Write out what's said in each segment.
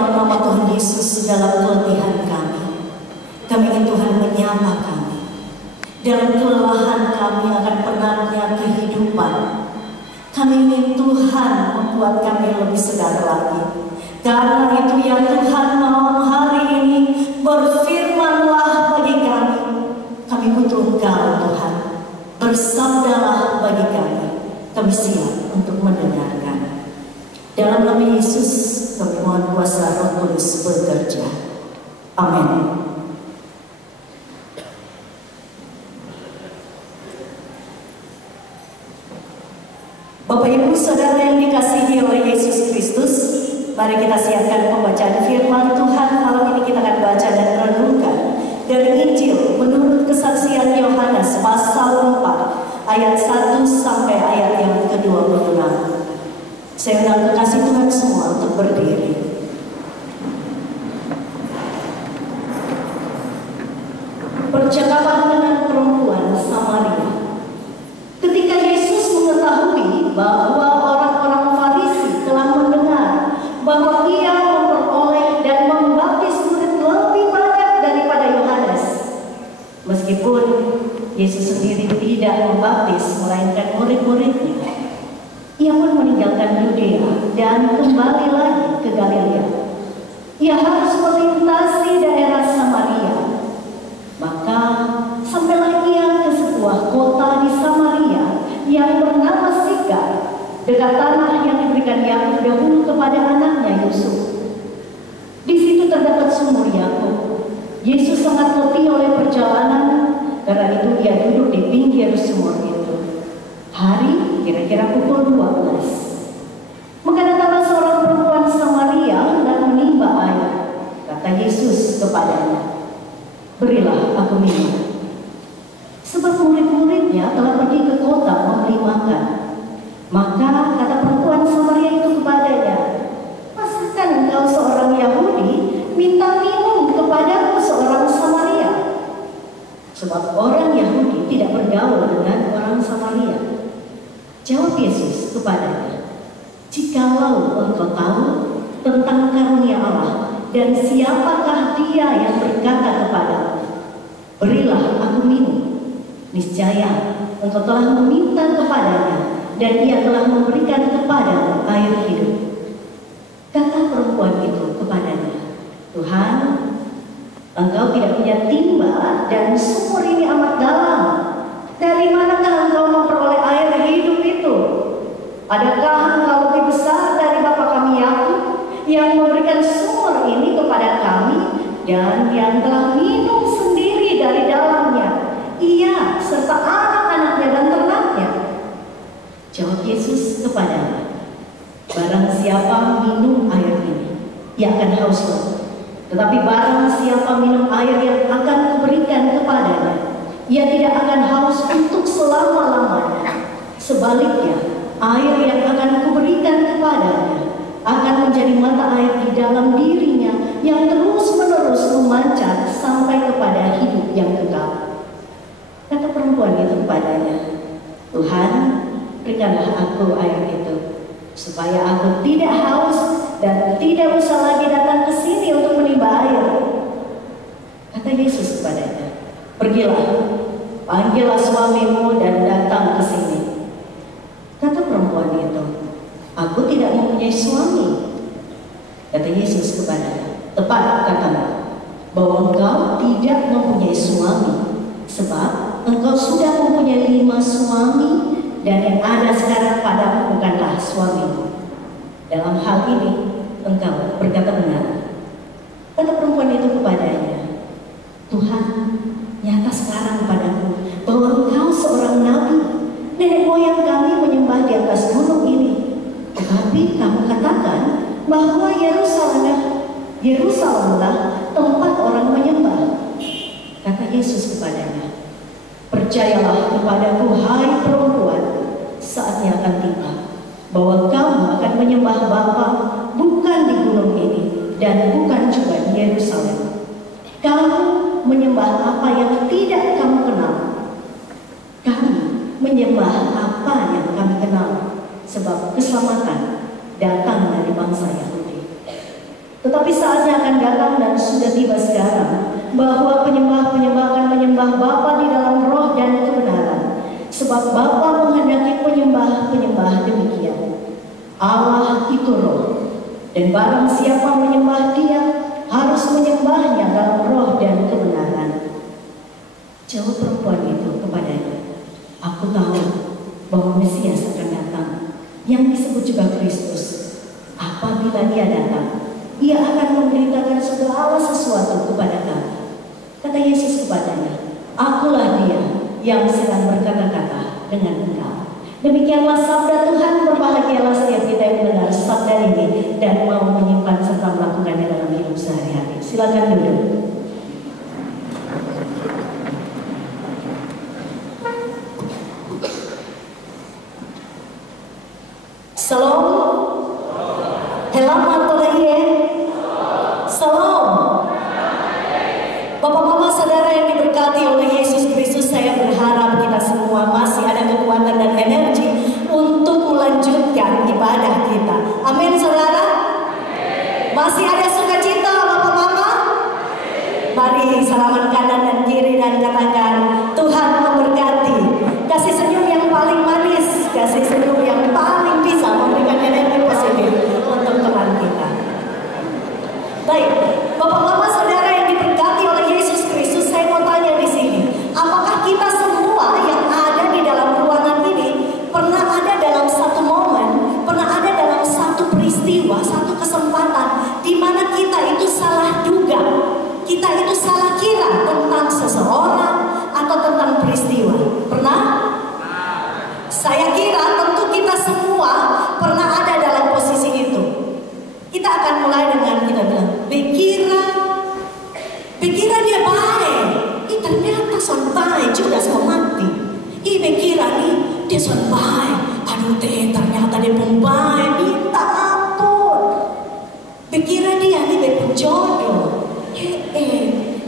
dalam nama Tuhan Yesus, dalam keletihan kami ingin Tuhan menyapa kami. Dalam kelelahan kami akan penatnya kehidupan, kami ingin Tuhan membuat kami lebih segar lagi. Karena itu ya Tuhan, malam hari ini berfirmanlah bagi kami. Kami butuh Engkau Tuhan, bersabdalah bagi kami. Kami siap untuk mendengarkan. Dalam nama Yesus kami mohon kuasa Roh Kudus bekerja. Amin. Bapak Ibu Saudara yang dikasihi oleh Yesus Kristus, mari kita siapkan pembacaan firman Tuhan. Malam ini kita akan baca dan renungkan dari Injil menurut kesaksian Yohanes pasal 4 ayat 1 sampai ayat yang ke-26. Saya undang kekasih Tuhan semua untuk berdiri. Percakapan dengan perempuan Samaria. Ketika Yesus mengetahui bahwa orang-orang Farisi telah mendengar bahwa Ia memperoleh dan membaptis murid lebih banyak daripada Yohanes, meskipun Yesus sendiri tidak membaptis melainkan murid-muridnya, Ia pun meninggalkan Yudea dan kembali lagi ke Galilea. Ia harus melintasi daerah Samaria. Maka sampailah Ia ke sebuah kota di Samaria yang bernama Sikar, dekat tanah yang diberikan Yakub dahulu kepada anaknya Yusuf. Di situ terdapat sumur Yakub. Yesus sangat letih oleh perjalanan, karena itu Ia duduk di pinggir sumur itu. Hari kira-kira pukul 12. Maka datanglah seorang perempuan Samaria hendak menimba air. Kata Yesus kepadanya, "Berilah aku minum." Sebab murid-muridnya telah pergi ke kota membeli makan. Maka kata perempuan Samaria itu kepadanya, "Masakan engkau seorang Yahudi minta minum kepadaku seorang Samaria?" Sebab orang Yahudi tidak bergaul dengan orang Samaria. Jawab Yesus kepadanya, "Jikalau engkau tahu tentang karunia Allah dan siapakah Dia yang berkata kepadamu, 'Berilah aku minum,' niscaya engkau telah meminta kepadanya dan Ia telah memberikan kepadamu air hidup." Kata perempuan itu kepadanya, "Tuhan, engkau tidak punya timba dan sumur ini amat dalam. Dari manakah engkau memperoleh air hidup itu? Adakah engkau lebih besar dari bapa kami Yakub yang memberikan sumur ini kepada kami dan yang telah minum sendiri dari dalamnya, Ia serta anak-anaknya dan ternaknya?" Jawab Yesus kepadanya, "Barang siapa minum air ini, ia akan haus lagi. Tetapi barang siapa minum air yang akan kuberikan kepadanya, ia tidak akan haus untuk selama-lamanya. Sebaliknya, air yang akan kuberikan kepadanya akan menjadi mata air di dalam dirinya yang terus-menerus memancar sampai kepada hidup yang kekal." Kata perempuan itu kepadanya, "Tuhan, berikanlah aku air itu, supaya aku tidak haus dan tidak usah lagi datang ke sini untuk menimba air." Kata Yesus kepadanya, "Pergilah, panggillah suamimu dan datang ke sini." Kata perempuan itu, "Aku tidak mempunyai suami." Kata Yesus kepadanya, "Tepat katamu bahwa engkau tidak mempunyai suami, sebab engkau sudah mempunyai 5 suami dan yang ada sekarang padamu bukanlah suamimu. Dalam hal ini engkau berkata benar." Kata perempuan itu kepadanya, "Tuhan, nyata sekarang padaku bahwa engkau seorang nabi. Nenek moyang kami menyembah di atas gunung ini, tetapi kamu katakan bahwa Yerusalemlah tempat orang menyembah." Kata Yesus kepadanya, "Percayalah kepadaku, hai perempuan, saatnya akan tiba bahwa kamu akan menyembah Bapa bukan di gunung ini dan bukan juga di Yerusalem. Kamu menyembah apa yang tidak kamu kenal. Kami menyembah apa yang kami kenal, sebab keselamatan datang dari bangsa Yahudi." Tetapi saatnya akan datang dan sudah tiba sekarang bahwa penyembah-penyembah akan menyembah Bapa di dalam roh dan kebenaran. Sebab Bapa menghendaki penyembah-penyembah demikian. Allah itu roh, dan barang siapa menyembah Dia harus menyembahnya dalam roh dan kebenaran. Jawab perempuan itu kepadanya, aku tahu bahwa Mesias akan datang, yang disebut juga Kristus. Apabila Dia datang, Ia akan memberitakan segala sesuatu kepada kami. Kata Yesus kepadanya, akulah Dia yang sedang berkata-kata dengan engkau. Demikianlah sabda Tuhan. Berbahagialah setiap kita yang mendengar sabda ini dan mau menyimpan serta melakukannya dalam hidup sehari-hari. Silakan duduk. Salam. Helam atau Salam. Bapak-bapak saudara yang diberkati oleh Yesus Kristus, saya berharap kita semua masih ada kekuatan dan energi untuk melanjutkan ibadah kita. Amin saudara. Masih ada sukacita bapak-bapak. Mari salaman kanan dan kiri dan katakan, Tuhan memberkati. Kasih senyum yang paling manis, kasih senyum yang paling bisa memberikan energi positif untuk teman kita. Baik, bapak-bapak saudara yang diberkati oleh Yesus Kristus, saya mau tanya di sini, apakah kita semua yang ada di dalam ruangan ini pernah ada dalam satu momen, pernah ada dalam satu peristiwa, satu kesempatan di mana kita itu salah duga, kita itu salah kira tentang seseorang atau tentang peristiwa? Pernah? Saya kira tentu kita semua pernah ada dalam posisi itu. Kita akan mulai dengan kita bilang, Bekira dia baik. Ternyata son baik juga mau mati. Bekira nih dia son baik. Aduh ternyata dia pun baik. Minta ampun. Bekira dia nih penjodoh.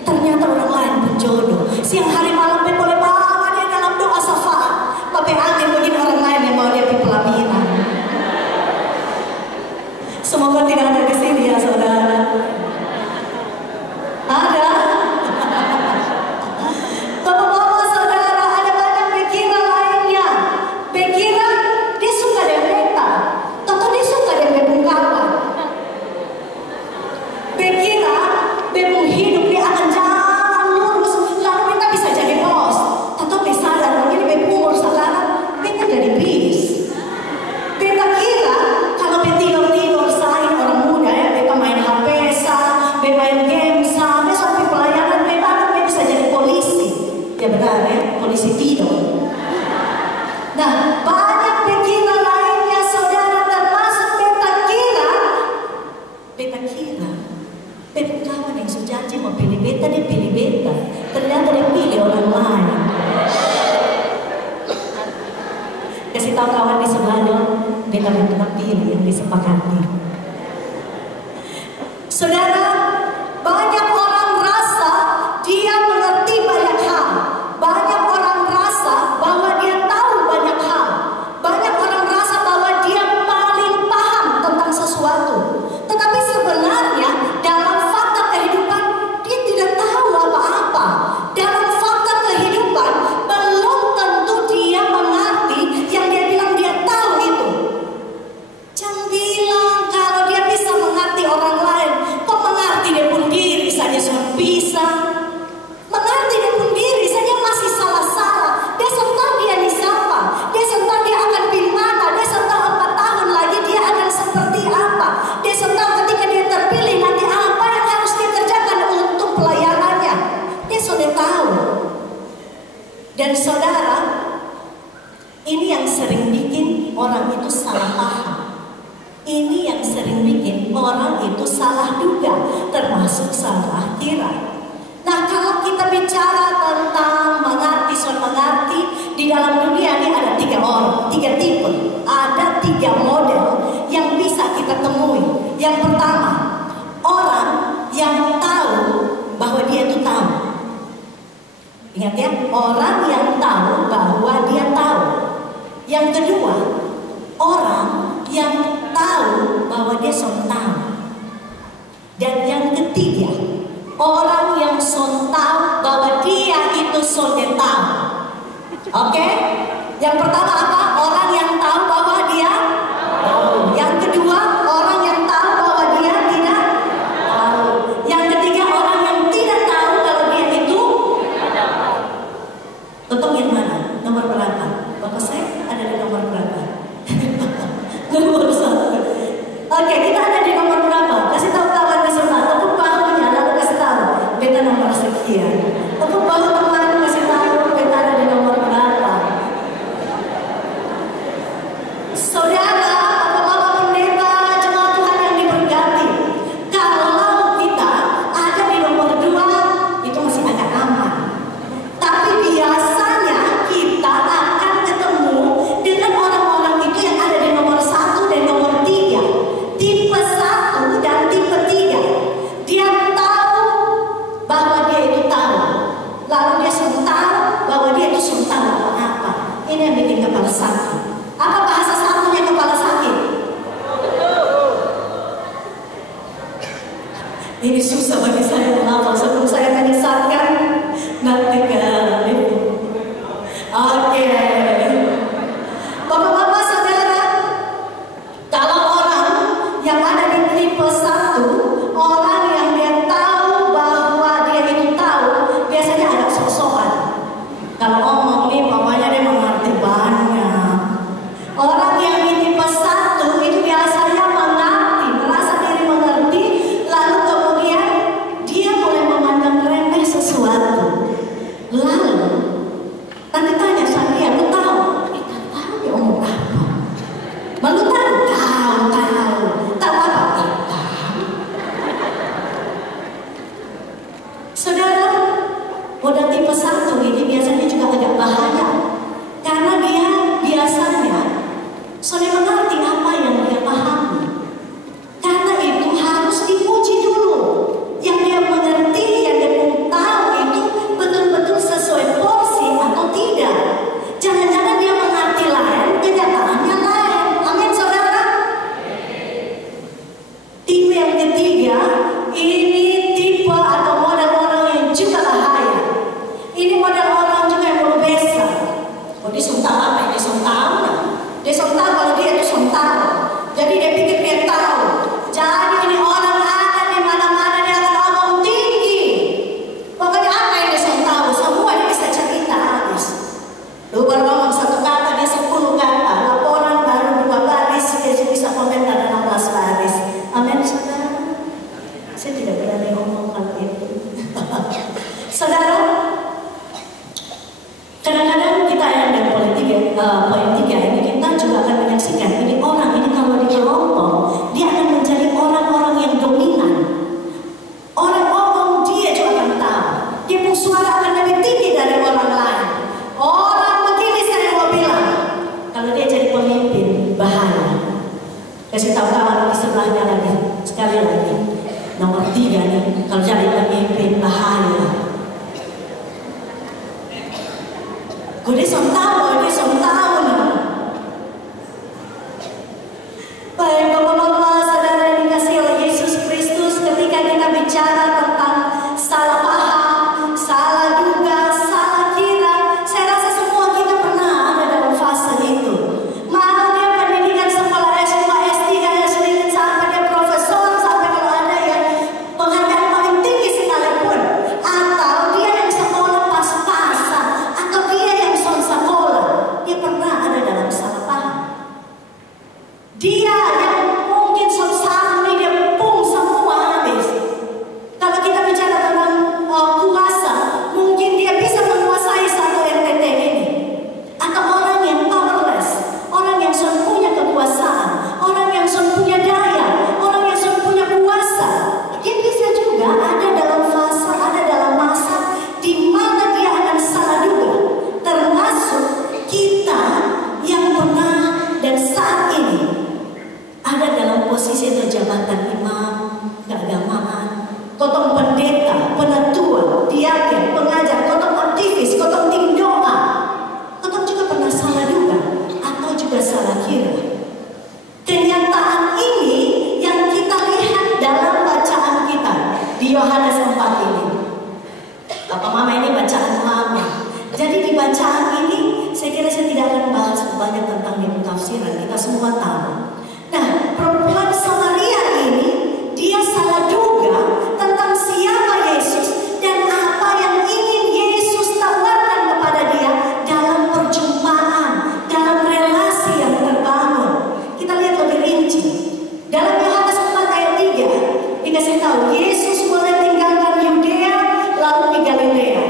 Ternyata orang lain penjodoh. Siang hari malam boleh bawa dia dalam doa syafaat. Tapi angin mungkin orang lain yang mau dia di pelaminan. Semoga tidak ada di sini ya saudara. Ada. Bapak-bapak saudara, ada banyak Bekira lainnya. Bekira dia suka dengan beta, tentu dia suka dengan bungkapan. Bekira bebung hidup dia akan jalan lurus, lalu kita bisa jadi bos. Tentu bisa sadar begini bebung umur sekarang kita jadi bis. Beta kira kalau betidur sain orang muda ya, beta main HP beta main game beta sampai pelayanan beta bisa jadi polisi. Ya benar ya, polisi tidur. Nah, banyak Bekira lainnya saudara, termasuk beta kira beta kawan yang sejanji mau pilih beta, dia pilih beta. Ternyata dia pilih orang lain. Kasih tahu kawan di sebelahnya, beta benar pilih yang disepakati. Saudara, banyak orang merasa dia mengerti banyak hal. Banyak orang merasa bahwa dia tahu banyak hal. Banyak orang merasa bahwa dia paling paham tentang sesuatu. Tetapi sebenarnya dalam fakta kehidupan dia tidak tahu apa-apa. Dalam fakta kehidupan belum tentu dia mengerti yang dia bilang dia tahu itu. Jangan bilang kalau dia bisa mengerti orang lain, kok mengerti dia pun diri saja sudah bisa. Mengerti dia pun diri saja masih salah-salah. Dia senang dia disapa, dia senang dia akan pilih mana, dia senang 4 tahun lagi dia akan seperti apa, dia senang ketika dia terpilih nanti apa yang harus dia kerjakan untuk pelayanannya. Dia sudah tahu. Dan saudara, ini yang sering bikin orang itu salah paham. Ini yang sering bikin orang itu salah duga, termasuk salah kira. Nah, kalau kita bicara tentang mengerti, di dalam dunia ini ada 3 orang, 3 tipe, ada 3 model yang bisa kita temui. Yang pertama, orang yang tahu bahwa dia itu tahu. Ingat ya, orang yang tahu bahwa dia tahu. Yang kedua, orang yang tahu bahwa dia tahu. ketiga, orang yang son tahu bahwa dia itu son tahu. Oke? Yang pertama apa? Orang yang tahu bahwa dia tahu. Yang kedua, orang yang tahu bahwa dia tidak tahu. Yang ketiga, orang yang tidak tahu kalau dia itu Totong yang mana? Nomor berapa? Bapak saya ada di nomor berapa? Nomor 1. Oke, kita ada di nomor berapa? Kasih tahu kawan di sebelah. Tepuk bahunya lalu kasih tahu. Beta nomor sekian. Tepuk bahu teman kasih tahu. Beta ada di nomor berapa? Saudara, bapak-bapak pendeta, jemaat Tuhan yang diberkati. Kalau kita ada di nomor 2, itu masih agak aman. Tapi biasanya kita akan ketemu dengan orang-orang itu yang ada di nomor 1 dan nomor 3. Tipe 1 dan tipe 3. Dia tahu bahwa dia itu tahu. Lalu dia sudah tahu bahwa dia itu sudah tahu apa-apa. Ini yang bikin kepala sakit. Apa bahasa satunya kepala sakit? Ini susah bagi saya menghafal sebelum saya menyesatkan nanti kali. Oke. Bapak-bapak saudara, kalau orang yang ada di tipe 1, orang yang dia tahu bahwa dia itu tahu, biasanya agak sok-sokan. Kalau ngomong nih, pokoknya dia mengerti banyak. Orang yang di tipe 1 itu biasanya mengerti, merasa diri mengerti, lalu kemudian dia mulai memandang remeh sesuatu. Lalu nanti tanya sama dia, lu tahu? Kita tahu dia ngomong apa? Malu tahu? Tahu. Tahu apa? Tahu. Saudara, model tipe 1 ini biasanya juga agak bahaya. Karena dia biasanya sudah mengerti apa yang dia pahami. Karena itu harus dipuji dulu. Yang dia mengerti, yang dia tahu itu betul-betul sesuai porsi atau tidak. Jangan-jangan dia mengerti lain, kenyataannya lain. Amin saudara. Tipe yang ketiga, ini tipe atau model orang yang juga bahaya. Ini model orang juga yang belum biasa. Oh, dia sudah tahu apa? Dia sudah tahu. Dia sudah tahu kalau dia itu sudah tahu. Jadi dia pikir dia tahu. Jadi ini orang ada di mana-mana, dia akan ngomong tinggi. Pokoknya apa yang dia sudah tahu, semua dia bisa cerita habis. Lu baru ngomong 1 kata, dia 10 kata. Laporan baru 2 baris, dia bisa komentar 16 baris. Amin saudara. Saya tidak berani ngomong hal itu. Saudara, kadang-kadang kita yang ada poin 3 ini, kita juga akan menyaksikan ini orang ini kalau di kelompok, dia akan menjadi orang-orang yang dominan. Orang ngomong dia juga akan tahu. Dia pun suara akan lebih tinggi dari orang lain. Orang begini saya mau bilang, kalau dia jadi pemimpin bahaya. Kasih tahu kawan di sebelahnya lagi, sekali lagi. Nomor 3 nih, kalau jadi pemimpin bahaya. Dia sudah tahu nah. Baik bapak-bapak, saudara yang dikasihi oleh Yesus Kristus, ketika kita bicara tentang salah paham, salah duga, salah kira, saya rasa semua kita pernah ada dalam fase itu. Mau dia pendidikan sekolah S2, S3, S5, sampai dia profesor, sampai kalau ada yang penghargaan paling tinggi sekalipun, atau dia yang sekolah pas-pasan, atau dia yang son sekolah. Yohanes 4 ini. Papa Mama ini bacaan lama. Jadi di bacaan ini saya kira saya tidak akan bahas banyak tentang ilmu tafsiran. Kita semua tahu. Nah, perempuan Samaria ini dia salah duga tentang siapa Yesus dan apa yang ingin Yesus tawarkan kepada dia dalam perjumpaan, dalam relasi yang terbangun. Kita lihat lebih rinci. Dalam Yohanes 4 ayat 3 dikasih tahu Yesus mulai tinggalkan Yudea lalu ke Galilea.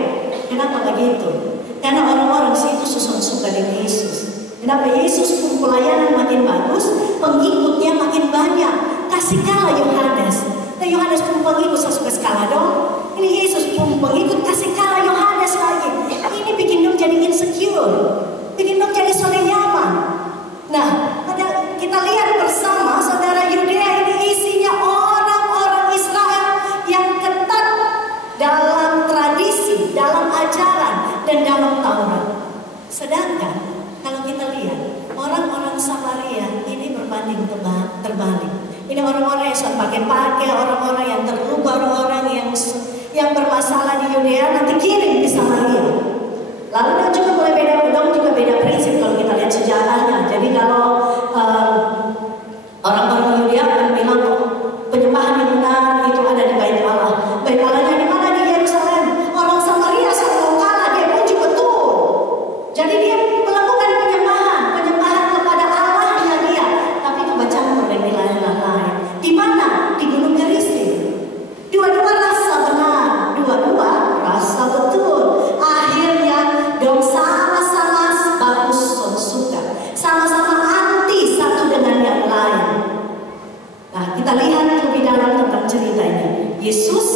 Kenapa begitu? Karena orang-orang situ suka dengan Yesus. Kenapa? Yesus pun pelayanan makin bagus, pengikutnya makin banyak. Kasih kalah Yohanes. Nah, Yohanes pun pengikut, saya suka skala dong. Ini Yesus pun pengikut, kasih kalah Yohanes lagi. Ini bikin dong jadi insecure, bikin dong jadi saling nyaman. Nah, kita lihat bersama saudara, Yudea ini isinya orang-orang Israel yang ketat dalam tradisi, dalam ajaran, dan dalam Taurat. Sedangkan kalau kita lihat orang-orang Samaria ini berbanding terbalik. Ini orang-orang yang sudah pakai-pakai, orang-orang yang terluka, orang-orang yang bermasalah di Yudea nanti kirim di Samaria. Lalu dia juga mulai beda prinsip kalau kita lihat sejarahnya. Jadi kalau orang-orang Yudea akan bilang penyembahan yang benar itu ada di Bait Allah. Bait Allahnya di mana? Di Yerusalem. Orang Samaria selalu kalah, dia puji betul. Jadi dia melakukan penyembahan kepada Allahnya dia. Tapi kebacakan oleh wilayah lain. Di mana? Di Gunung Gerizim. Dua-dua rasa benar, dua-dua rasa betul. Akhirnya dong sama-sama bagus suka, sama-sama anti satu dengan yang lain. Nah, kita lihat lebih dalam tentang cerita ini. Yesus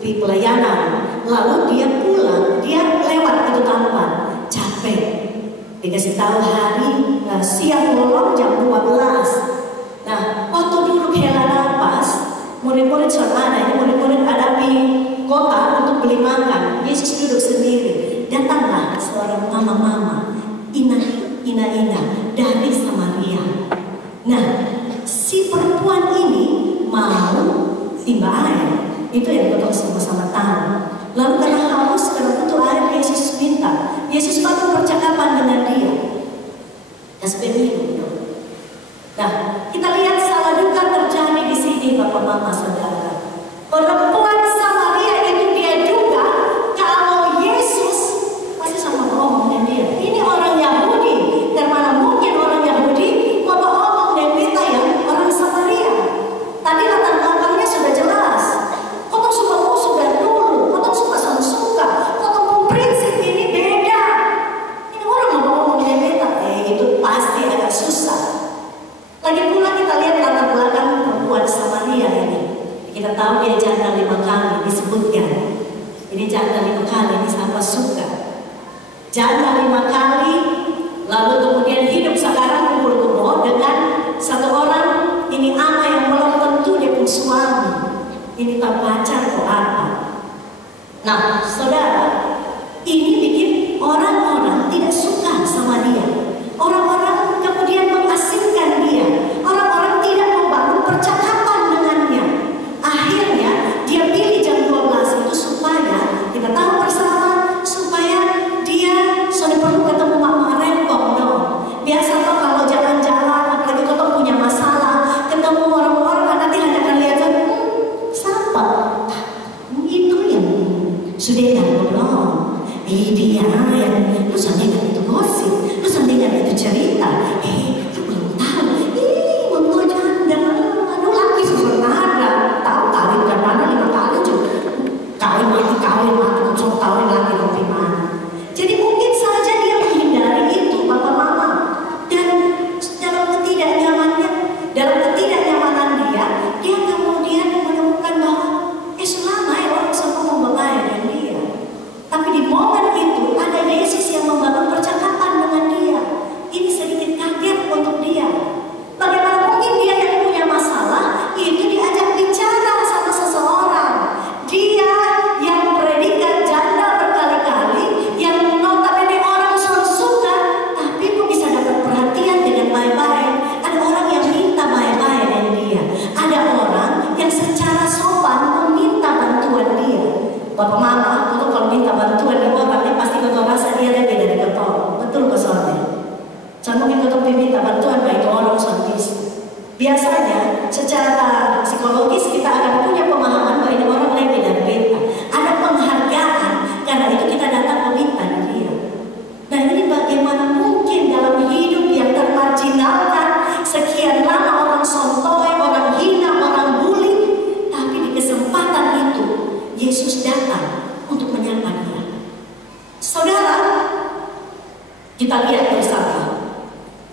di pelayanan, lalu dia pulang, dia lewat itu tampan, capek. Dikasih tahu hari siang bolong jam 12. Nah, waktu duduk hela nafas, murid-murid saudara ini murid-murid ada di kota untuk beli makan. Yesus duduk sendiri. Datanglah seorang mama-mama, Ina dari Samaria. Nah, si perempuan ini mau timba air. Itu yang kita sama-sama tahu. Lalu karena haus, karena butuh air, Yesus minta. Yesus bangun percakapan dengan dia. Kasih minum. Nah, kita lihat salah duga terjadi di sini, Bapak Mama Saudara. Perempuan Samaria itu dia duga kalau Yesus pasti sama ngomongnya dia. Ini orang Yahudi, dan mana mungkin orang Yahudi mau ngomong dan minta yang orang Samaria. Tadi latar belakangnya sudah jelas. Kotong suka musuh dan dulu, kotong suka, kotong prinsip ini beda. Ini orang mau ngomong dan minta, itu pasti agak susah. Lagi pula kita lihat latar belakang perempuan Samaria ini. Kita tahu dia janda 5 kali disebutkan. Ini janda 5 kali, ini siapa suka. Janda 5 kali, lalu kemudian hidup sekarang kumpul-kumpul dengan satu orang. Ini anak yang belum tentu dia pun suami. Ini tak pacar atau apa. Nah, saudara, ini bikin orang-orang tidak suka sama dia. Orang-orang kemudian mengasingkan dia. Orang-orang tidak membangun percakapan dengannya. Akhirnya dia pilih jam 12 itu supaya kita tahu bersama, supaya dia sudah perlu ketemu mama rempong dong. Biasa kok kalau jalan-jalan, apalagi kalau punya masalah, ketemu orang-orang nanti hanya akan lihat siapa? Itu yang sudah belum. Dia yang lu sandingan itu gosip, lu sandingan itu cerita. Lu belum tahu. Untuk janda, aduh laki sebenarnya tahu kawin dan mana 5 kali juga. Kawin mati, konsol kawin lagi lebih mana. Jadi mungkin saja dia menghindari itu, Bapak Mama. Dan dalam ketidaknyamanan dia kemudian menemukan bahwa selama ya orang semua membelai dengan dia. Tapi di momen itu ada Yesus yang membangun percakapan dengan Bapak mama, itu kalau minta bantuan di orang, dia pasti kau rasa dia lebih dari kau. Betul kau soalnya. Jangan mungkin kau minta bantuan baik orang soal bisa. Biasanya secara psikologis kita akan punya pemahaman bahwa ini orang lebih dari kita. Ada penghargaan karena itu kita datang meminta dia. Nah ini bagaimana mungkin dalam hidup yang termarginalkan, sekian lama orang sontoi, orang hina, orang bully, tapi di kesempatan itu Yesus datang untuk menyapa dia. Saudara, kita lihat bersama.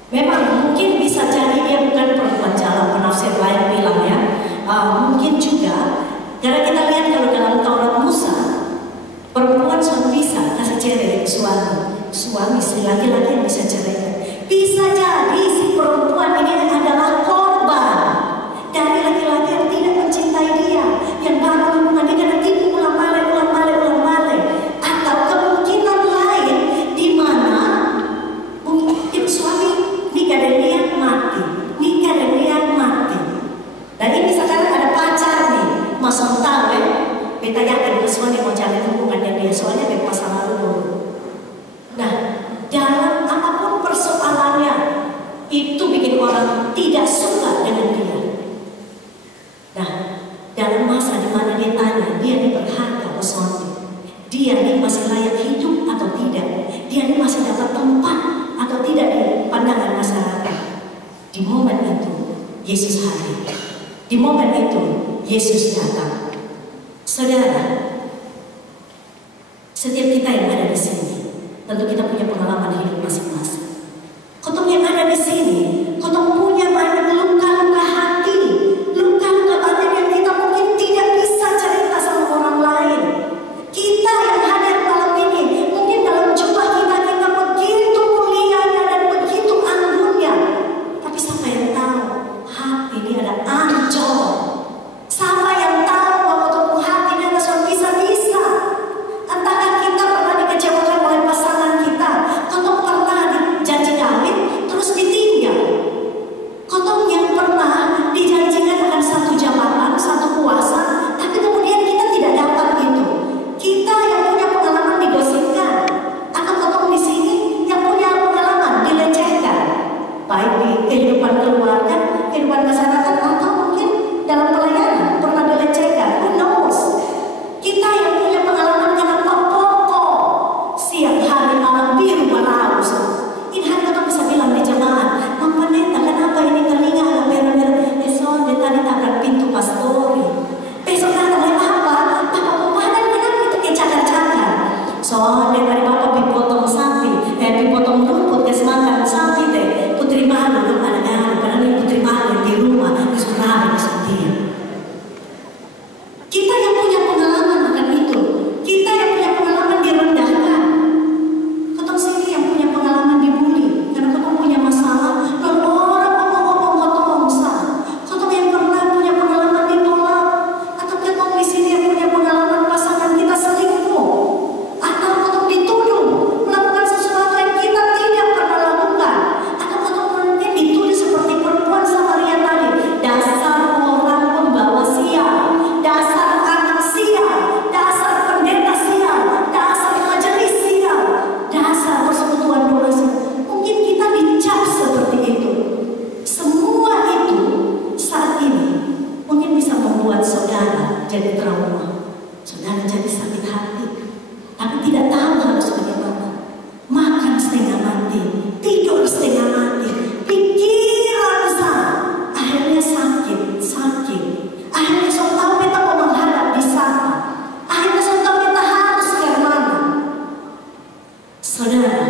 Memang mungkin bisa jadi dia bukan perempuan jalan, penafsir lain bilang ya. Mungkin juga karena kita lihat kalau dalam Taurat Musa, perempuan sudah bisa kasih cerai suami istri laki-laki yang bisa cerai. Bisa jadi si perempuan ini adalah korban dari laki-laki yang tidak mencintai dia, yang baru hubungan dia karena tipu ulang balik. Atau kemungkinan lain di mana mungkin suami nikah dan dia mati. Dan ini sekarang ada pacar nih, masuk tahu ya. Kita yakin suami mau cari hubungan dengan dia, soalnya dia masa lalu. Nah, dalam apapun persoalannya, itu bikin orang tidak suka dengan dia. Nah, dalam masa di mana dia tanya, dia ini berharga ke suami, dia ini masih layak hidup atau tidak, dia ini masih dapat tempat atau tidak di pandangan masyarakat. Di momen itu, Yesus hadir. Di momen itu, Yesus datang. Saudara, setiap kita yang ada di sini, tentu kita punya pengalaman hidup masing-masing. Kotong yang ada di sini, kotong punya banyak luka-luka hati, luka-luka batin yang kita mungkin tidak bisa cerita sama orang lain. Kita yang hadir malam ini, mungkin dalam jumpa kita begitu mulianya dan begitu anggunnya, tapi siapa yang tahu hati ini ada ancol. Siapa yang tahu bahwa tubuh hati ini ada bisa-bisa. Entahkah kita pernah dikecewakan oleh pasangan kita, atau pernah dijanji kawin terus ditinggal. Kotong yang pernah dijanjikan akan satu jabatan, satu kuasa, tapi kemudian kita tidak dapat itu. Kita yang punya pengalaman digosipkan, atau kotong di sini yang punya pengalaman dilecehkan, baik di kehidupan keluarga, kehidupan masyarakat, atau mungkin dalam pelayanan pernah dilecehkan. Who knows? Kita yang punya pengalaman karena pokok siang hari malam biru beraus. Ini hari kita bisa bilang di jemaat, Mang Pendeta, kenapa ini telinga agak merah-merah? Besok dia tadi tabrak pintu pastori. Besok datang lagi apa? Bapak pemadam kenapa itu kayak cakar-cakar? Soalnya dari bapak dipotong sapi, dipotong rumput ke semakan sapi deh. Putri malu dong anak-anak, karena ini putri malu di rumah, disuruh ramen sendiri. Kita yang punya pengalaman akan itu, kita yang punya pengalaman direndahkan. Kotong sini yang punya pengalaman dibully, karena kotong punya masalah. Lalu orang ngomong-ngomong kotong salah. Kotong yang pernah punya pengalaman ditolak, atau kotong di sini yang punya pengalaman pasangan kita selingkuh, atau kotong dituduh melakukan sesuatu yang kita tidak pernah lakukan, atau kotong mungkin dituduh seperti perempuan Samaria tadi, dasar orang pembawa sial, dasar anak sial, dasar pendeta sial, dasar majelis sial, dasar persekutuan doa sial. Mungkin kita dicap seperti itu. Semua itu saat ini mungkin bisa membuat saudara jadi trauma, saudara jadi sakit hati, tapi tidak tahu harus bagaimana. Makan setengah mati, tidur setengah mati, pikiran besar, akhirnya sakit. Akhirnya saya tahu kita mau menghadap di sana. Akhirnya saya tahu kita harus ke mana. Saudara,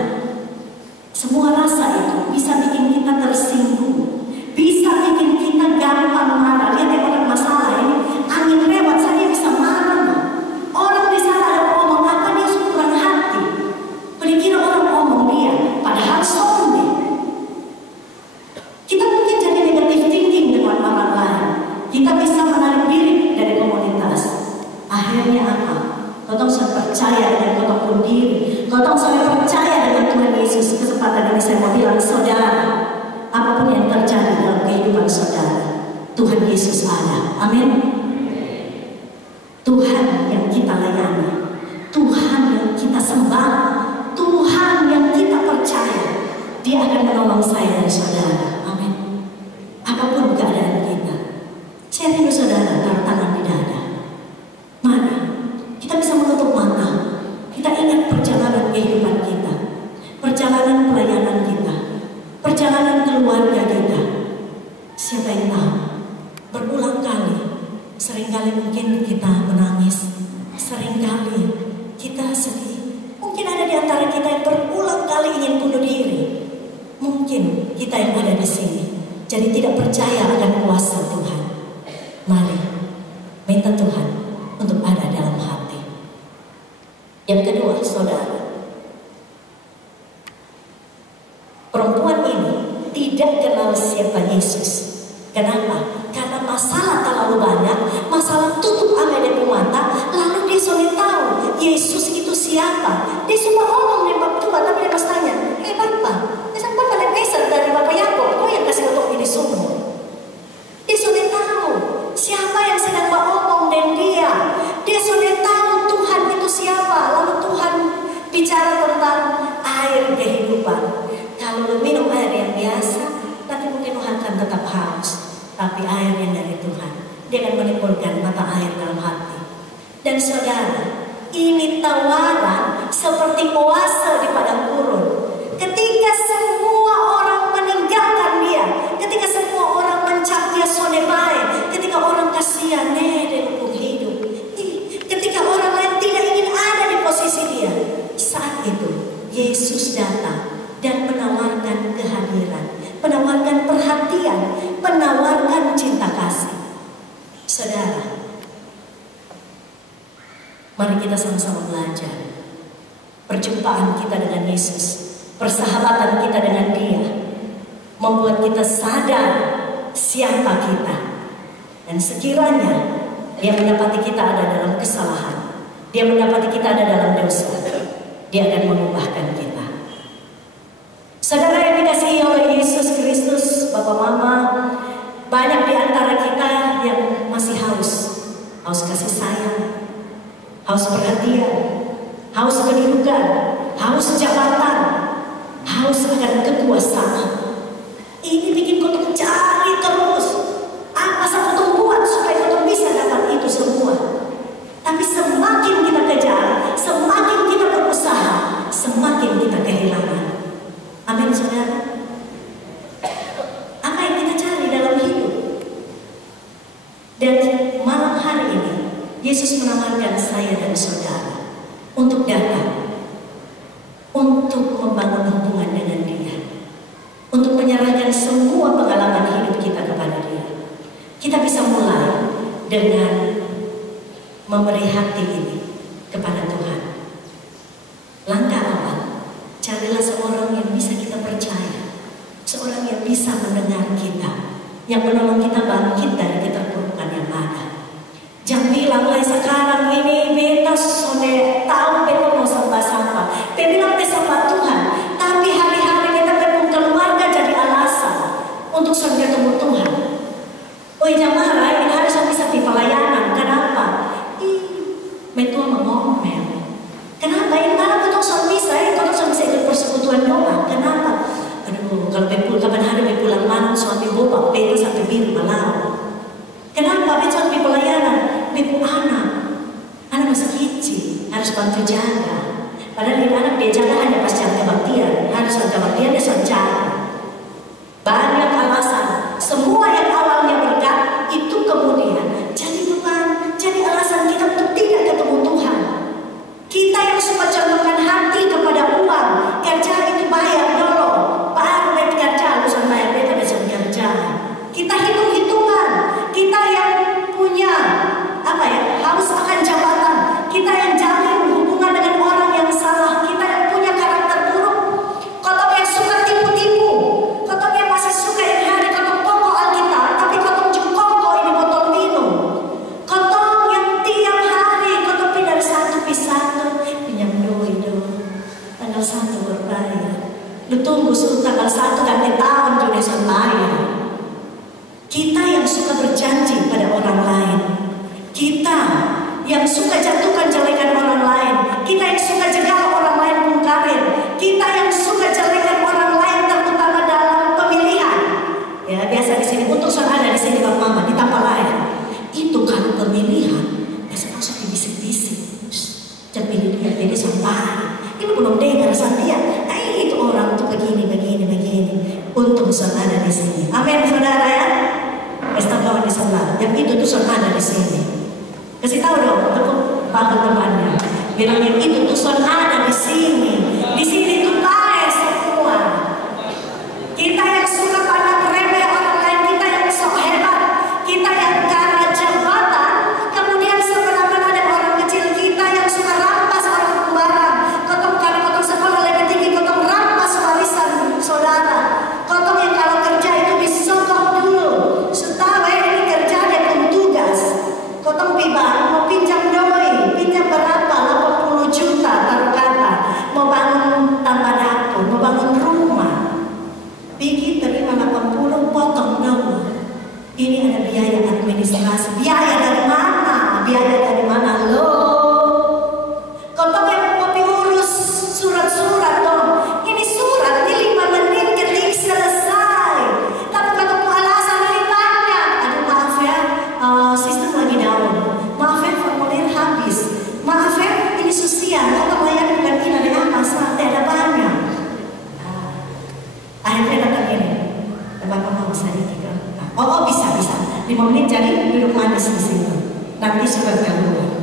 semua rasa itu bisa bikin kita tersinggung, bisa bikin kita gampang marah. Lihat ya, orang masalah ini, angin lewat saja bisa marah. Orang di sana ada ngomong apa, dia suka kurang hati. Dikira orang ngomong dia, padahal sombong. Kita mungkin jadi negatif thinking dengan orang lain. Kita bisa menarik diri dari komunitas. Akhirnya apa? Kotong saya percaya dengan kotong pun diri. Kotong saya percaya dengan Tuhan Yesus. Kesempatan ini saya mau bilang, saudara, apapun yang terjadi dalam kehidupan saudara, Tuhan Yesus ada. Amin. Tuhan yang kita layani, Tuhan yang kita sembah, Tuhan yang kita percaya, Dia akan menolong saya dan saudara. Amin. Apapun keadaan kita, saya rindu saudara taruh tangan di dada. Mari kita bisa menutup mata. Kita ingat perjalanan kehidupan kita, perjalanan pelayanan kita, perjalanan keluarga kita. Siapa yang tahu? Berulang kali, seringkali mungkin kita menangis, seringkali kita sedih. Mungkin ada di antara kita yang berulang kali ingin bunuh diri. Mungkin kita yang ada di sini jadi tidak percaya akan kuasa Tuhan. Mari minta Tuhan untuk ada dalam hati. Yang kedua, saudara, perempuan ini tidak kenal siapa Yesus. Kenapa? Karena masalah terlalu banyak, masalah tutup ame di mata, lalu dia sulit tahu Yesus itu siapa. Dia cuma ngomong nembak Tuhan, tapi dia pas tanya, Bapak, dia Bapak ada pesan dari Bapak Yakob, kau yang kasih untuk ini semua. Dia sulit tahu siapa yang sedang beromong dan dia. Dia sulit tahu Tuhan itu siapa. Lalu Tuhan bicara tentang air kehidupan. Kalau minum air yang biasa, nanti mungkin Tuhan akan tetap haus. Tapi air yang dari Tuhan, dia akan menimbulkan mata air dalam hati. Dan saudara, ini tawaran seperti oase di padang gurun. Ketika semua orang meninggalkan dia, ketika semua orang mencap dia sonebai, ketika orang kasihan dia hukum hidup, ketika orang lain tidak ingin ada di posisi dia, saat itu Yesus datang dan menawarkan kehadiran, menawarkan perhatian, menawarkan cinta kasih. Saudara, mari kita sama-sama belajar. Perjumpaan kita dengan Yesus, persahabatan kita dengan Dia, membuat kita sadar siapa kita. Dan sekiranya Dia mendapati kita ada dalam kesalahan, Dia mendapati kita ada dalam dosa, Dia akan mengubahkan kita. Saudara yang dikasihi oleh Yesus Kristus, Bapak Mama, banyak di antara kita yang masih haus kasih sayang, haus perhatian, haus kedudukan, haus jabatan, haus akan kekuasaan. Ini bikin kau cari terus apa saja kau buat supaya kau bisa dapat itu semua. Tapi semakin kita kejar, semakin kita berusaha, semakin kita kehilangan. Amin, saudara. Apa yang kita cari dalam hidup? Dan malam hari ini Yesus menawarkan saya dan saudara untuk datang, untuk membangun hubungan dengan Dia, untuk menyerahkan semua pengalaman hidup kita kepada Dia. Kita bisa mulai dengan memberi hati ini kepada Tuhan. Langkah awal, carilah seorang yang bisa kita percaya, seorang yang bisa mendengar kita, yang menolong kita bangkit dari keterpurukan yang ada. Jangan bilang sekarang ini beta sudah tahu beta mau sampah-sampah, beta bilang beta sampah Tuhan, tapi hari-hari beta berkumpul keluarga jadi alasan untuk sampai ketemu Tuhan. Oh jamaah, ini harus bisa di pelayanan. Kenapa? Betul mengomel. Kenapa? Ini malah betul bisa, betul bisa ikut persekutuan doa. Kenapa? Aduh, kalau bepul kapan hari bepulang malam suami bapak beta sampai biru malam. Kenapa? Betul sampai pelayanan. Bepu anak masih kecil, harus bantu jaga. Padahal ini anak dia jaga hanya pas jam kebaktian, harus kebaktian dia sudah jaga. Banyak alasan. Semua yang awalnya berkat itu kemudian jadi beban, jadi alasan kita untuk tidak ketemu Tuhan. Kita yang suka condongkan hati kepada uang, kerja itu bayar dulu, baru kerja, urusan bayar beta bisa kerja. Kita hitung-hitungan, kita yang punya haus akan jabatan, kita yang jalin hubungan dengan orang yang salah, kita yang punya karakter buruk, kotong yang suka tipu-tipu, kotong yang masih suka yang hari kotong pokok Alkitab, tapi kotong jengkoko ini botol minum, kotong yang tiap hari kotong pindah satu pisatu, pinjam duit tanggal 1 berbayar, lu tunggu tanggal 1 ganti tahun juga bayar. Kita yang suka berjanji pada orang lain, kita yang suka jatuhkan jelekan orang lain, kita yang suka jegal orang lain mungkarin, kita yang suka jelekan orang lain terutama dalam pemilihan. Ya biasa di sini untuk ada di sini Bapak Mama di tanpa lain. Itu kalau pemilihan biasa langsung dibisik-bisik. Jadi dia jadi sampai ini belum dengar sama dia. Itu orang tuh begini. Untung saudara di sini. Amin saudara ya. Pesta kawan di sebelah. Yang itu tuh saudara di sini. Kasih tahu dong untuk pakai temannya. Bilang yang itu tuh saudara di sini. Di sini tuh tahu semua. Kita yang suka pandang remeh orang lain, kita yang sok hebat, kita yang karena jabatan, kemudian sebenarnya ada orang kecil kita yang suka rampas orang kembaran. Kotong karena kotong sekolah lebih tinggi, kotong rampas warisan saudara. Kotong yang kalau kerja itu disokong dulu. Setahu ini kerja ada pun tugas. Kotong piba mau pinjam doi, pinjam berapa? 80 juta taruh kata. Mau bangun tambah dapur, mau bangun rumah. Bikin terima 80 potong dong. Ini ada biaya administrasi. Biaya dari mana? Biaya dari mana lo? Kotong yang mau diurus surat-surat dong. Ini surat ini 5 menit ketik selesai. Tapi kalau alasan ditanya, aduh maaf ya, sistem lagi down. Maaf ya, formulir habis. Maaf ya, ini sosial. Kotong layan bukan ini ada apa? Santai ada banyak. Akhirnya datang ini, Bapak mau saya juga. Oh bisa. 5 menit jadi duduk manis di situ. Nanti sudah keluar.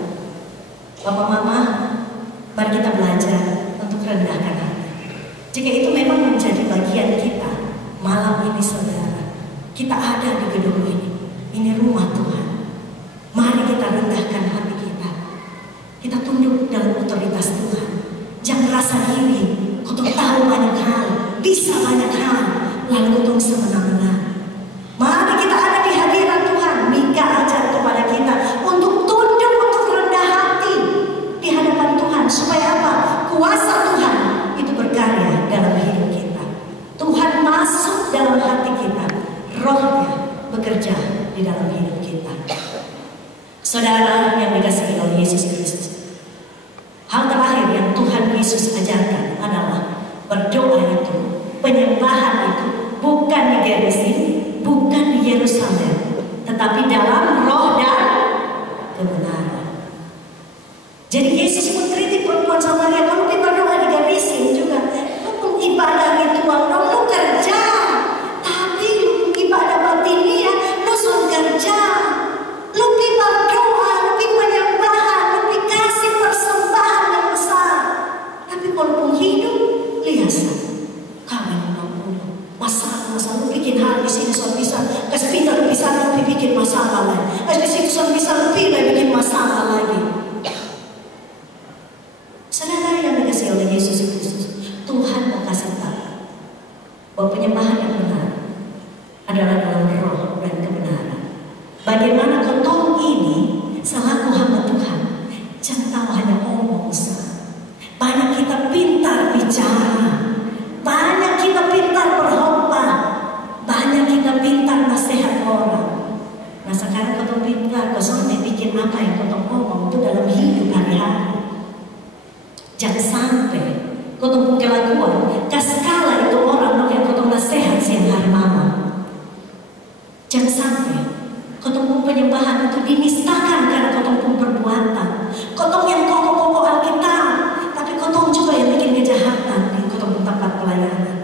Bapak Mama, mari kita belajar untuk rendahkan hati. Jika itu memang menjadi bagian kita malam ini saudara, kita ada di gedung ini rumah Tuhan. Mari kita rendahkan hati kita. Kita tunduk dalam otoritas Tuhan. Jangan rasa iri. Kau tahu banyak hal, bisa banyak hal, lalu kau semena-mena. Mari kita ada di hadirat Tuhan. Mika ajar kepada kita untuk tunduk, untuk rendah hati di hadapan Tuhan. Supaya apa? Kuasa Tuhan itu berkarya dalam hidup kita. Tuhan masuk dalam hati kita. Rohnya bekerja di dalam hidup kita. Saudara yang dikasihi oleh Yesus Kristus, hal terakhir yang Tuhan Yesus ajarkan adalah berdoa itu, penyembahan itu bukan di Gerizim, bukan di Yerusalem, tetapi dalam roh dan kebenaran. Jadi Yesus mengkritik perempuan Samaria, kalau kita berdoa di Gerizim juga, lu ibadah ritual, lu kerja, tapi lu ibadah batinia, lu suruh kerja, lu berdoa, lu penyembahan, lu kasih persembahan yang besar. Tapi walaupun hidup, lihat kami 60 masalah lu bikin hal di sini soal bisa, kasih pindah bisa lebih bikin masalah lagi, kasih situ soal bisa lebih bikin masalah lagi. Saudara yang dikasihi oleh Yesus Kristus, Tuhan mau kasih tahu bahwa penyembahan yang benar adalah dalam roh dan kebenaran. Bagaimana kau ini selaku hamba Tuhan, jangan tahu hanya ngomong saja. Banyak kita pintar bicara, banyak kita pintar berkhotbah, banyak kita pintar nasihat orang. Nah sekarang kau pintar, kau sampai bikin apa yang kau ngomong itu dalam hidup hari-hari. Jangan sampai kau tunggu kelakuan, kaskala itu orang yang kau nasihat siang hari malam. Jangan sampai kau tunggu penyembahan itu dinistakan karena kau tunggu perbuatan. Kau tunggu yang pokok-pokok Alkitab, tapi kau tunggu juga yang bikin kejahatan di kau tunggu tempat pelayanan.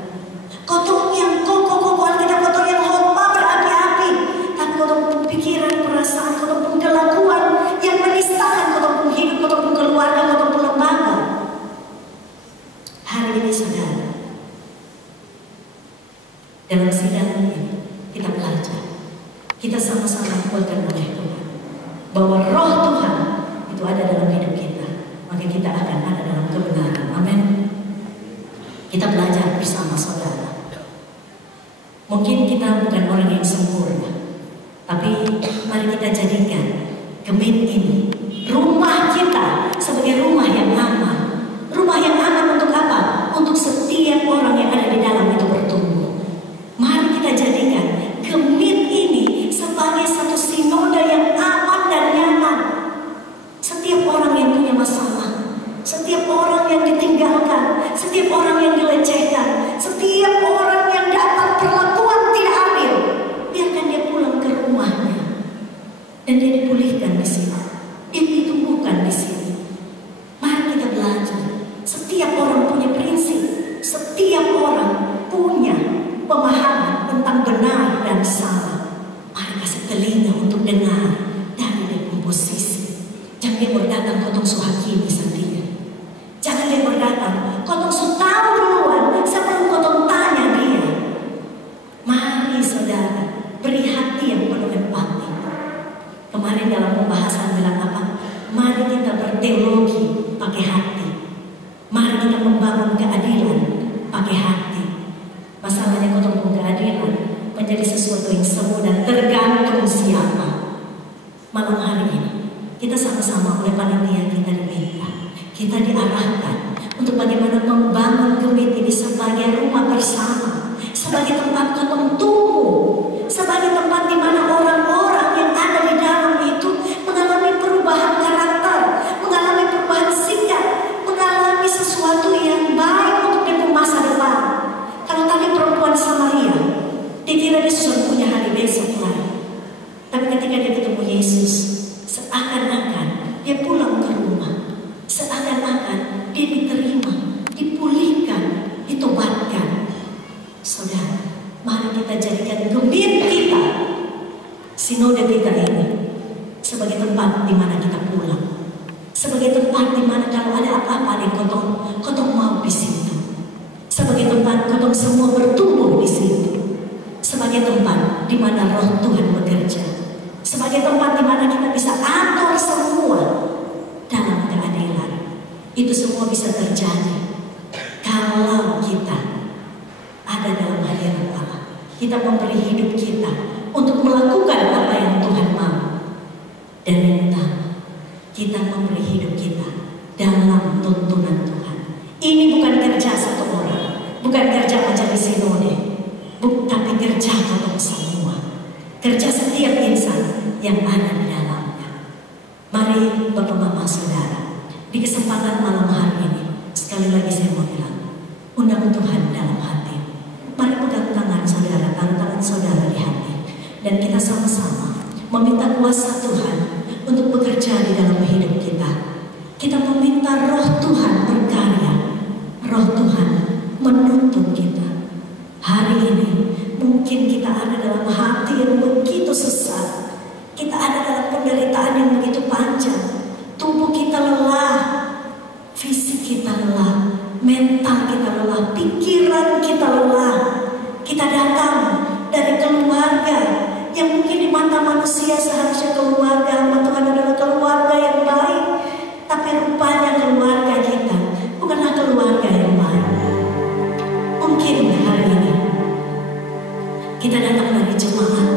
Kau tunggu yang pokok-pokok Alkitab, kau tunggu yang khotbah berapi-api, tapi kau tunggu pikiran, perasaan, kau tunggu kelakuan yang menistakan, kau tunggu hidup, kau tunggu keluarga, kau tunggu lembaga. Hari ini saudara, dalam sidang ini kita belajar, kita sama-sama dikuatkan oleh Tuhan bahwa roh Tuhan itu ada dalam hidup kita, maka kita akan ada dalam kebenaran. Amin. Kita belajar bersama saudara. Mungkin kita bukan orang yang sempurna, tapi mari kita jadikan Gemit ini rumah kita sebagai rumah yang aman. Rumah yang aman untuk apa? Untuk setiap orang yang ada di dalam itu bertumbuh. Mari kita jadikan Gemit ini sebagai satu sinode yang aman dan nyaman. Setiap orang yang punya masalah, setiap orang yang ditinggalkan, setiap orang yang dilecehkan, setiap orang yang dapat perlakuan tidak adil, biarkan dia pulang ke rumahnya dan dia dipulihkan di sini, dia ditumbuhkan di sini. Mari kita belajar. Setiap orang punya prinsip, setiap orang punya pemahaman tentang benar dan salah. Mari kasih telinga untuk dengar dari dia komposisi. Jangan dia berdatang kotong suhakimi santinya. Jangan dia berdatang kotong su tahu duluan sebelum kotong tanya dia. Mari saudara, beri hati yang penuh empati. Kemarin dalam pembahasan bilang apa? Mari kita berteologi pakai hati. Mari kita membangun keadilan pakai hati. Masalahnya kotong keadilan menjadi sesuatu yang semu dan tergantung siapa. Malam hari ini kita sama-sama oleh panitia kita diminta, kita diarahkan untuk bagaimana membangun Gemit ini sebagai rumah bersama, sebagai tempat kotong tumbuh, sebagai tempat di mana orang-orang yang ada di dalam itu mengalami perubahan karakter, mengalami perubahan sikap, mengalami sesuatu yang baik untuk di masa depan. Kalau tadi perempuan Samaria, dikira dia sudah punya hari besok lagi, tapi ketika dia ketemu Yesus, seakan-akan dia pulang ke rumah, seakan-akan dia diterima, dipulihkan, ditobatkan. Saudara, mari kita jadikan Gemit kita, sinode kita ini, sebagai tempat di mana kita pulang, sebagai tempat di mana kalau ada apa-apa yang kotong mau di situ, sebagai tempat kotong semua bertumbuh di situ, sebagai tempat di mana Roh Tuhan bekerja, sebagai tempat di mana kita bisa atur semua dalam keadilan. Itu semua bisa terjadi kalau kita ada dalam hadirat Allah. Kita memberi hidup kita untuk melakukan apa yang Tuhan mau. Dan yang utama, kita memberi hidup kita dalam tuntunan Tuhan. Ini bukan kerja satu orang, bukan kerja majelis sinode, tapi kerja untuk semua, kerja setiap insan yang ada di dalamnya. Mari Bapak Mama Saudara, di kesempatan malam hari ini, sekali lagi saya mau bilang, undang Tuhan dalam hati. Mari pegang tangan saudara, tangan saudara di hati, dan kita sama-sama meminta kuasa Tuhan untuk bekerja di dalam hidup kita. Kita meminta Roh Tuhan berkarya, Roh Tuhan menuntun kita. Hari ini mungkin kita ada dalam hati yang begitu sesat, kita ada dalam penderitaan yang begitu panjang, tubuh kita lelah, fisik kita lelah, mental kita lelah, pikiran kita lelah. Kita datang dari keluarga yang mungkin di mata manusia seharusnya keluarga hamba Tuhan adalah keluarga yang baik, tapi rupanya keluarga kita bukanlah keluarga yang baik. Mungkin hari ini kita datang dari jemaat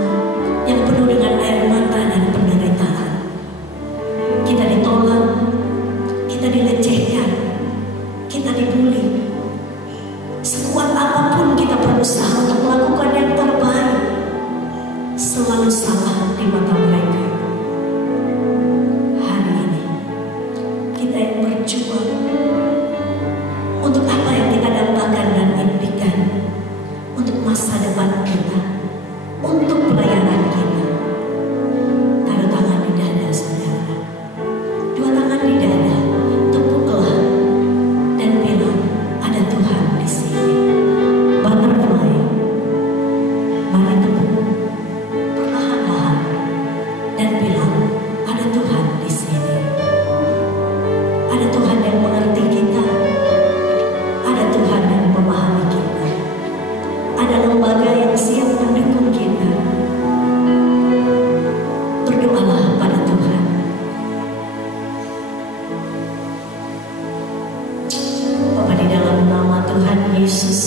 yang penuh dengan air mata dan penderitaan. Kita ditolak, kita dilecehkan, kita dibuli. Sekuat apapun kita berusaha untuk melakukan yang terbaik, selalu salah di mata mereka. Hari ini kita yang berjuang untuk apa yang kita dambakan dan impikan, untuk masa depan kita, untuk pelayanan kita. Taruh tangan di dada saudara, dua tangan di dada, tepuklah dan bilang, ada Tuhan di sini. Butterfly, mari tepuk perlahan-lahan dan bilang, ada Tuhan di sini. Ada Tuhan yang mengerti kita, ada Tuhan yang memahami kita, ada lembaga yang siap mendukung kita. Berdoalah pada Tuhan. Bapa, di dalam nama Tuhan Yesus,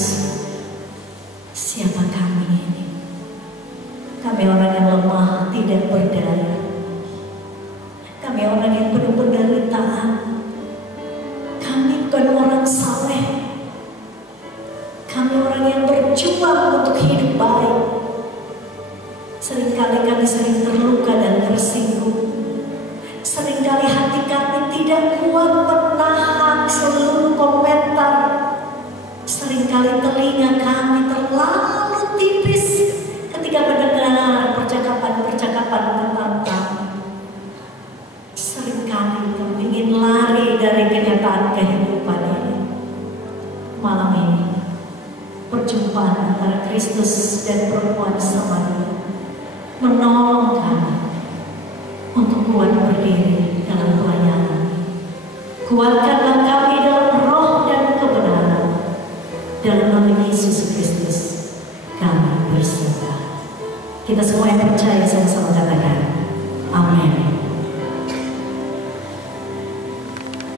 siapa kami ini? Kami orang yang lemah, tidak berdaya. Kami orang yang penuh penderitaan. tidak kuat menahan seluruh komentar. Seringkali telinga kami terlalu tipis ketika mendengar percakapan-percakapan tentang kami. Seringkali kami ingin lari dari kenyataan kehidupan ini. Malam ini, perjumpaan antara Kristus dan perempuan Samaria menolong kami untuk kuat berdiri dalam pelayanan. Kuatkanlah kami dalam roh dan kebenaran. Dalam nama Yesus Kristus kami berserah. Kita semua yang percaya sama-sama katakan amin.